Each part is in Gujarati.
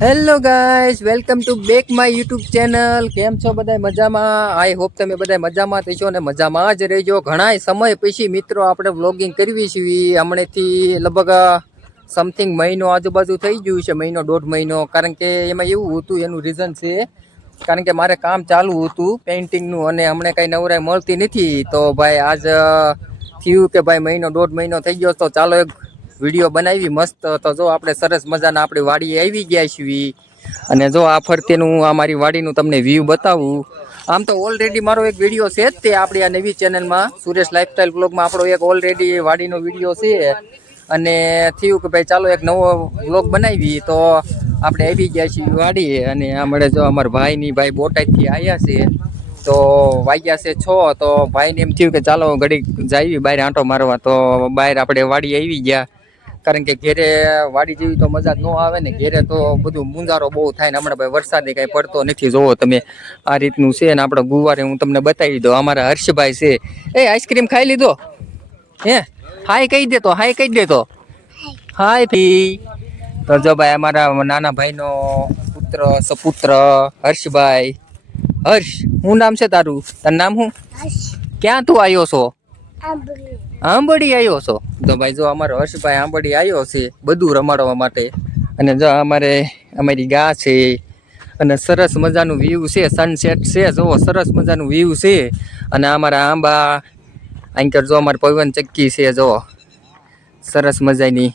Hello guys, welcome to back my YouTube channel. કેમ છો બધા? મજામાં? આઈ હોપ તમે બધા મજામાં થશો અને મજામાં જ રહેજો. ઘણા સમય પછી મિત્રો આપણે વ્લોગિંગ કરવી છે. હમણાંથી લગભગ સમથિંગ મહિનો આજુબાજુ થઈ ગયું છે, મહિનો દોઢ મહિનો. કારણ કે એમાં એવું હતું, એનું રીઝન છે કારણ કે મારે કામ ચાલુ હતું પેઇન્ટિંગનું અને હમણાં કંઈ નવરાઈ મળતી નથી. તો ભાઈ આજ થયું કે ભાઈ મહિનો દોઢ મહિનો થઈ ગયો, તો ચાલો એક વિડીયો બનાવી મસ્ત. તો જો આપણે સરસ મજાના આપણી વાડીએ આવી ગયા છીએ અને જો આ ફરતેનું આ મારી વાડીનું તમને વ્યૂ બતાવું. આમ તો ઓલરેડી મારો એક વિડીયો છે જ તે આપણી આ નવી ચેનલમાં સુરેશ લાઈફસ્ટાઈલ બ્લોગમાં આપણો એક ઓલરેડી વાડીનો વિડીયો છે. અને થયું કે ભાઈ ચાલો એક નવો બ્લોગ બનાવી. તો આપણે આવી ગયા છીએ વાડીએ અને આમળે જો અમારા ભાઈ બોટાદથી આવ્યા છે. તો વાગ્યા છે 6. તો ભાઈને એમ થયું કે ચાલો ઘડી જઈએ બહાર આંટો મારવા. તો બહાર આપણે વાડી આવી ગયા. કારણ કે ઘેરે વાડી જેવી તો મજા જ ન આવે ને. ઘેરે તો બધું મુંજારો બહુ થાય ને. હમણાં ભાઈ વરસાદ કઈ પડતો નથી. જોવો તમે આ રીતનું છે ને. આપણે ગુવારે હું તમને બતાવી દઉં. અમારા હર્ષભાઈ છે. એ આઈસ્ક્રીમ ખાઈ લીધો હે? હાય કહી દેતો, હાય કહી દેતો. હાય ભી. તો જો ભાઈ અમારા નાના ભાઈનો પુત્ર સપુત્ર હર્ષભાઈ. હર્ષ, શું નામ છે તારું? તારું નામ શું? ક્યાં તું આવ્યો છો? આંબડી આવ્યો છો? તો ભાઈ જો અમારો હર્ષભાઈ આંબડી આવ્યો છે બધું રમાડવા માટે. અને જો અમારી ગા છે અને સરસ મજાનું વ્યૂ છે, સનસેટ છે. જુઓ સરસ મજાનું વ્યૂ છે. અને અમારા આંબા આંકર જો અમારે પવન ચક્કી છે, જુઓ સરસ મજાની.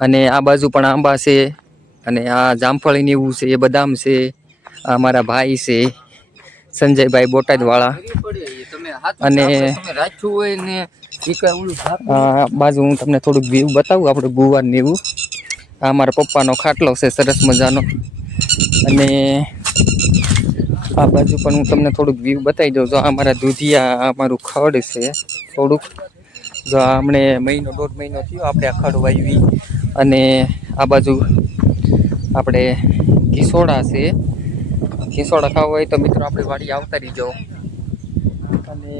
અને આ બાજુ પણ આંબા છે અને આ જામફળીને એવું છે, એ બદામ છે. આ મારા ભાઈ છે સંજયભાઈ બોટાદ વાળા. અને બાજુ હું તમને થોડુંક વ્યૂ બતાવું આપણે ગુવાર ને એવું. આ મારા પપ્પાનો ખાટલો છે સરસ મજાનો. અને આ બાજુ પણ હું તમને થોડુંક વ્યૂ બતાવી દઉં. જો આ મારા દૂધિયા, આ મારું ખડ છે થોડુંક. જો હમણે મહિનો દોઢ મહિનો થયો આપણે આ ખડ વાવી. અને આ બાજુ આપણે ઘીસોડા છે. ઘીસોડા ખાવા હોય તો મિત્રો આપણી વાડી આવતા રહીજો. અને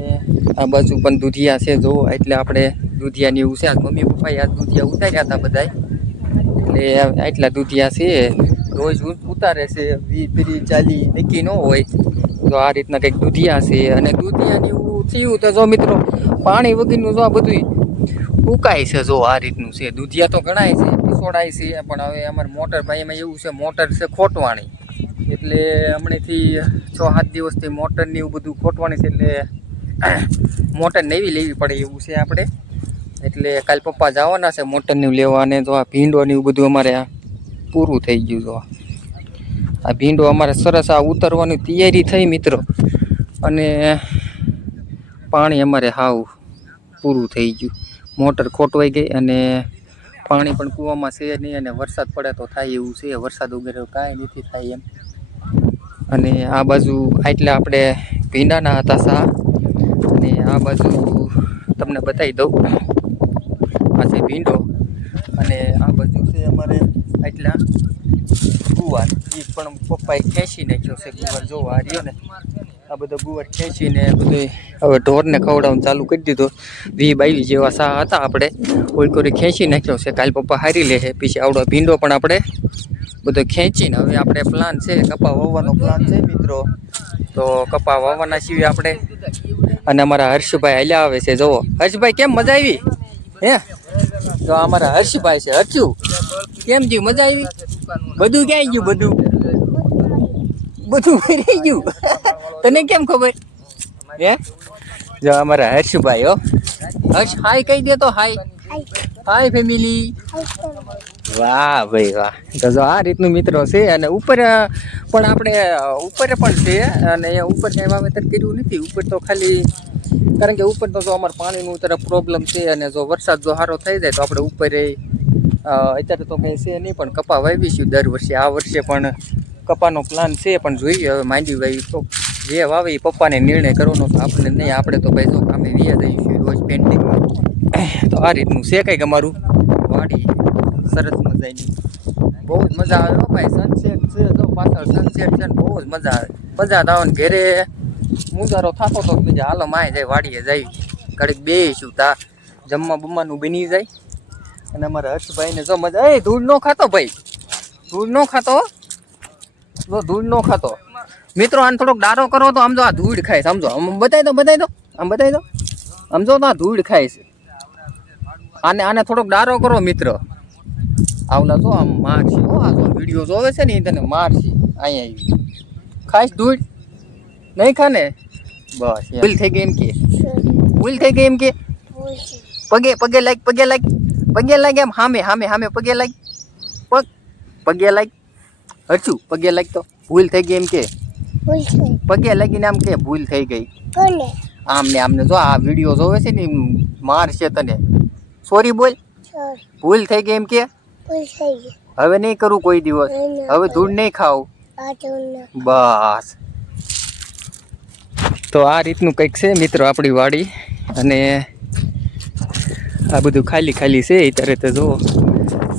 આ બાજુ પણ દૂધિયા છે જો. એટલે આપણે દૂધિયાની એવું છે. આ મમ્મી પપ્પાએ આ દૂધિયા ઉતાર્યા હતા બધા. એટલે આટલા દૂધિયા છે. રોજ ઉતારે છે 20 30 40 નક્કી ન હોય. તો આ રીતના કંઈક દૂધિયા છે. અને દૂધિયાની એવું થયું તો જો મિત્રો પાણી વગરનું જો આ બધું ઉકાય છે. જો આ રીતનું છે. દૂધિયા તો ગણાય છે, સોડાય છે. પણ હવે અમારે મોટર ભાઈમાં એવું છે, મોટર છે ખોટવાણી. એટલે હમણાંથી 6-7 દિવસથી મોટરની એવું બધું ખોટવાણી છે. એટલે મોટર નવી લેવી પડે એવું છે આપણે. એટલે કાલ પપ્પા જવાના છે મોટરને લેવા. અને તો આ ભીંડોને એવું બધું અમારે પૂરું થઈ ગયું. તો આ ભીંડો અમારે સરસ આ ઉતરવાની તૈયારી થઈ મિત્રો. અને પાણી અમારે હાવ પૂરું થઈ ગયું. મોટર ખોટવાઈ ગઈ અને પાણી પણ કૂવામાં છે નહીં. અને વરસાદ પડે તો થાય એવું છે. વરસાદ વગેરે કાંઈ નથી થાય એમ. અને આ બાજુ એટલે આપણે ભીંડાના હતા સા. અને આ બાજુ તમને બતાવી દઉં. આ છે ભીંડો. અને આ બાજુ છે અમારે એટલા ગુવાર. એ પણ પપ્પાએ ખેંચી નાખ્યો છે ગુવાર. જો આ રહ્યો ને, આ બધો ગુવાર ખેંચીને બધું હવે ઢોરને ખવડાવવાનું ચાલુ કરી દીધો. 20-22 જેવા સા હતા આપણે. કોઈ ખેંચી નાખ્યો છે. કાલ પપ્પા હારી લે છે. પછી આવડો ભીંડો પણ આપણે બધો ખેંચીને હવે આપણે પ્લાન છે કપા વાવવાનો પ્લાન છે મિત્રો. તો કપા વાવવાના છીએ આપણે. અને અમારા હર્ષભાઈ હાલ્યા આવે છે. જુઓ હર્ષભાઈ કેમ મજા આવી હે? તો અમારા હર્ષભાઈ છે. હર્ષુ કેમ થયું? મજા આવી? બધું ક્યાં ગયું? બધું રહી ગયું. તને કેમ ખબર હે? જો અમારા હર્ષભાઈ હો. હર્ષ હાય કહી દે તો. હાય હાય ફેમિલી. વાહ ભાઈ વાહ. તો જો આ રીતનું મિત્રો છે. અને ઉપર પણ આપણે ઉપર પણ છે. અને ઉપર કંઈ વાવેતર કર્યું નથી. ઉપર તો ખાલી કારણ કે ઉપર તો જો અમારે પાણીનું તરફ પ્રોબ્લેમ છે. અને જો વરસાદ જો સારો થઈ જાય તો આપણે ઉપર અત્યારે તો કંઈ છે નહીં. પણ કપા વાવીશું દર વર્ષે. આ વર્ષે પણ કપાનો પ્લાન છે. પણ જોઈએ હવે માંડી વાવી તો જે વાવે એ પપ્પાને નિર્ણય કરવાનો. તો આપણે નહીં. આપણે તો ભાઈ જો કામે વ્યા જઈશું રોજ પેન્ટિંગ. તો આ રીતનું છે કંઈક અમારું વાડી. સરસ મજાની બહુ જ મજા આવે ભાઈ. સનસેટ છે જો પાછળ સનસેટ છે ને બહુ જ મજા આવે. મજા આવે ને. ઘેરે મુંજારો થતો તો બીજા હાલો માય જાય વાડીએ જાય ઘડીક બેસીશું. તા જમવા બમવાનું બની જાય. અને અમારા હર્ષભાઈને જો મજા. એ ધૂળ નો ખાતો ભાઈ. ધૂળ નો ખાતો જો ધૂળ નો ખાતો મિત્રો. આને થોડોક ડારો કરો તો આમ જો આ ધૂળ ખાય સમજો. આમ બતાવી દો આમ બતાવી દો આમ જો તો આ ધૂળ ખાય છે. આને થોડોક ડારો કરો મિત્ર. આવલા જો આમ મારશે હો. આ જો વિડીયો જોવે છે ને એ તને મારશે. અહીંયા આવી ખાઈશ ધૂળ નહીં ખાને બસ ભૂલ થઈ ગઈ એમ કે ભૂલ થઈ ગઈ એમ કે પગે લાગ એમ હામે પગે લાગ પગે લાગ હરચું પગે લાગ તો ભૂલ થઈ ગઈ એમ કે પગે લાગીને આમ કે ભૂલ થઈ ગઈ આમને જો આ વિડીયો જોવે છે ને મારશે તને. સોરી બોલ ભૂલ થઈ ગઈ એમ કે હવે નહીં કરું કોઈ દિવસ. હવે ધૂળ નહીં ખાવ બસ. તો આ રીતનું કંઈક છે મિત્રો આપણી વાડી. અને આ બધું ખાલી ખાલી છે અત્યારે તો જો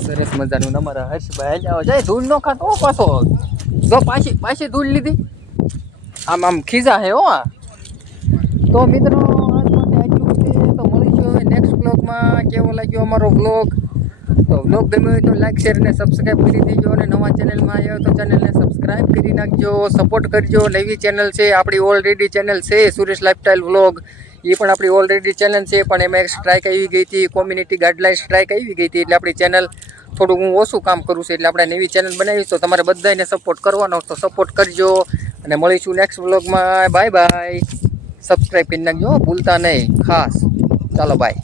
સરસ મજાનું. અમારા હર્ષભાઈ જાવ જાય ધૂળ નો ખાતો પાછો જો પાછી ધૂળ લીધી આમ ખીજા હે હો. તો મિત્રો આજ માટે આટલું છે. તો મળીશું હવે નેક્સ્ટ બ્લોગમાં. કેવો લાગ્યો અમારો બ્લોગ? તો બ્લોગ ગમ્યો હોય તો લાઈક શેર અને સબસ્ક્રાઈબ કરી દેજો. અને નવા ચેનલમાં આવ્યો તો ચેનલને સબસ્ક્રાઈબ કરી નાખજો, સપોર્ટ કરજો. નવી ચેનલ છે આપણી, ઓલરેડી ચેનલ છે સુરેશ લાઈફસ્ટાઈલ વ્લોગ. એ પણ આપણી ઓલરેડી ચેનલ છે, પણ એમાં એક સ્ટ્રાઇક આવી ગઈ હતી, કોમ્યુનિટી ગાઈડલાઇન સ્ટ્રાઇક આવી ગઈ હતી. એટલે આપણી ચેનલ થોડુંક હું ઓછું કામ કરું છું. એટલે આપણે નવી ચેનલ બનાવીશ. તો તમારે બધાને સપોર્ટ કરવાનો તો સપોર્ટ કરજો. અને મળીશું નેક્સ્ટ વ્લોગમાં. Bye bye. સબસ્ક્રાઈબ કરી નાખજો ભૂલતા નહીં ખાસ. ચાલો બાય.